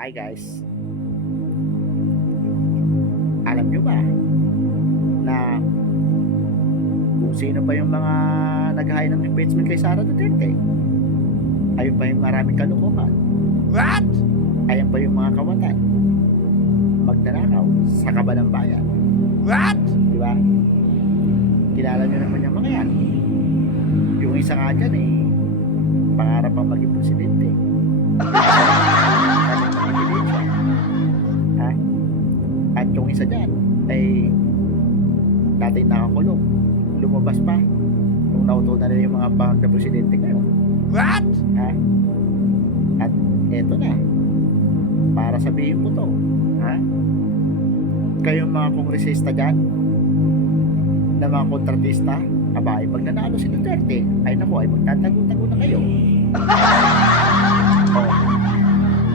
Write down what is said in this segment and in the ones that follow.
Hi guys, alam nyo ba na kung sino pa yung mga nag-hire ng impeachment kay Sara Duterte? Ayun pa yung maraming kalukuhan. What? Ayun pa yung mga kawatan magnanakaw sa kaba ng bayan. What? Di ba? Kilala nyo naman yung mga yan. Yung isa nga dyan pangarap ang maging presidente. Kanyang mga ebidensya. Ha? At yung isa dyan ay dating nakakulong. Lumabas pa nung nauto na rin yung mga bangag na presidente ngayon. What? Ha? At eto na, para sabihin ko to, ha? Kayong mga kongresista dyan na mga kontratista, aba, pag nanalo si Duterte, ay naku, ay magtatago-tago na kayo. Oh,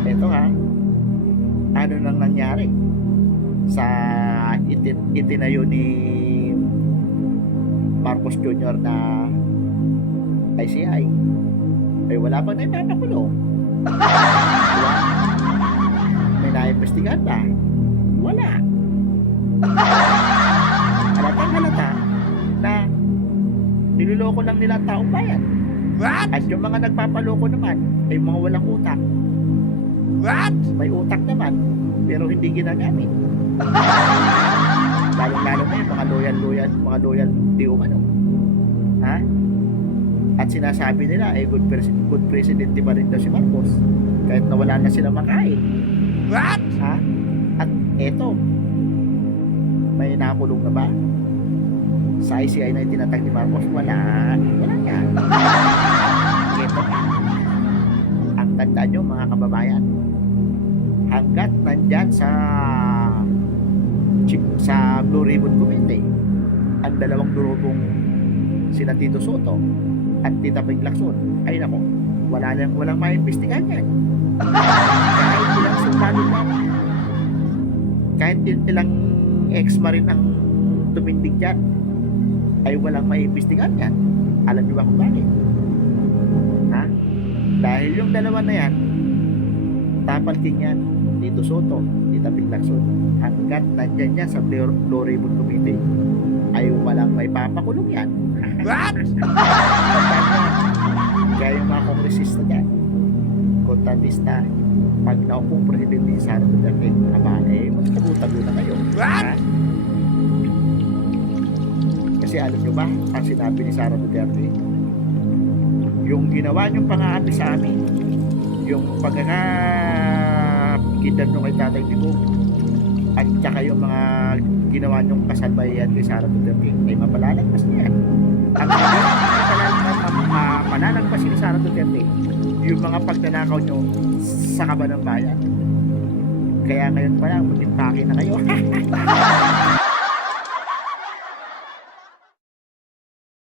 eto ha, ano nang nangyari sa itinayo ni Marcos Jr. na ICI, ay wala pa na ipapakulong. Diba? May naimbestigahan ba? Wala. Halatang halata na niloloko lang nila ang taong bayan. What? At yung mga nagpapaloko naman ay mga walang utak. What? May utak naman pero hindi ginagamit. Lalo-lalo na yung mga loyal di umano. Ha? At sinasabi nila good president pa rin daw si Marcos kahit nawala na sila makain. What? Ha? At eto, may nakulong na ba? Sa ICI na itinatag ni Marcos, wala yan. Eto na. Ang tandaan nyo mga kababayan, hanggat nandyan sa Blue Ribbon Committee ang dalawang durugong sila Tito Soto at Tita Ping Lacson, ay nako, walang maimbestigahan yan. Kahit ilang sundalo yan, kahit ilang ex-marine ang tumindig dyan, ay walang maimbestigahan yan. Alam niyo ba kung bakit? Ha? Dahil yung dalawa na yan, Tapal King yan, Tito Soto, Tita Ping Lacson, hanggat nandyan yan sa Blue Ribbon Committee, ay walang may papakulong yan. What? Kaya yung mga kongresista dyan, kontratista, pag naupong presidente sa Sara Duterte, magtago-tago na kayo. What? Ha? Kasi alam nyo ba, ang sinabi ni Sara Duterte, yung ginawa nyong pang-aapi sa amin, yung pagkakakitan nyo kay Tatay Digong, at saka yung mga ginawa nyong kasalbayan kay Sara Duterte, ay mapalalagpas niya. Ang malalagpas ni Sara Duterte, yung mga pagnanakaw nyo sa kaba ng bayan. Kaya ngayon pa lang, mag-impake na kayo.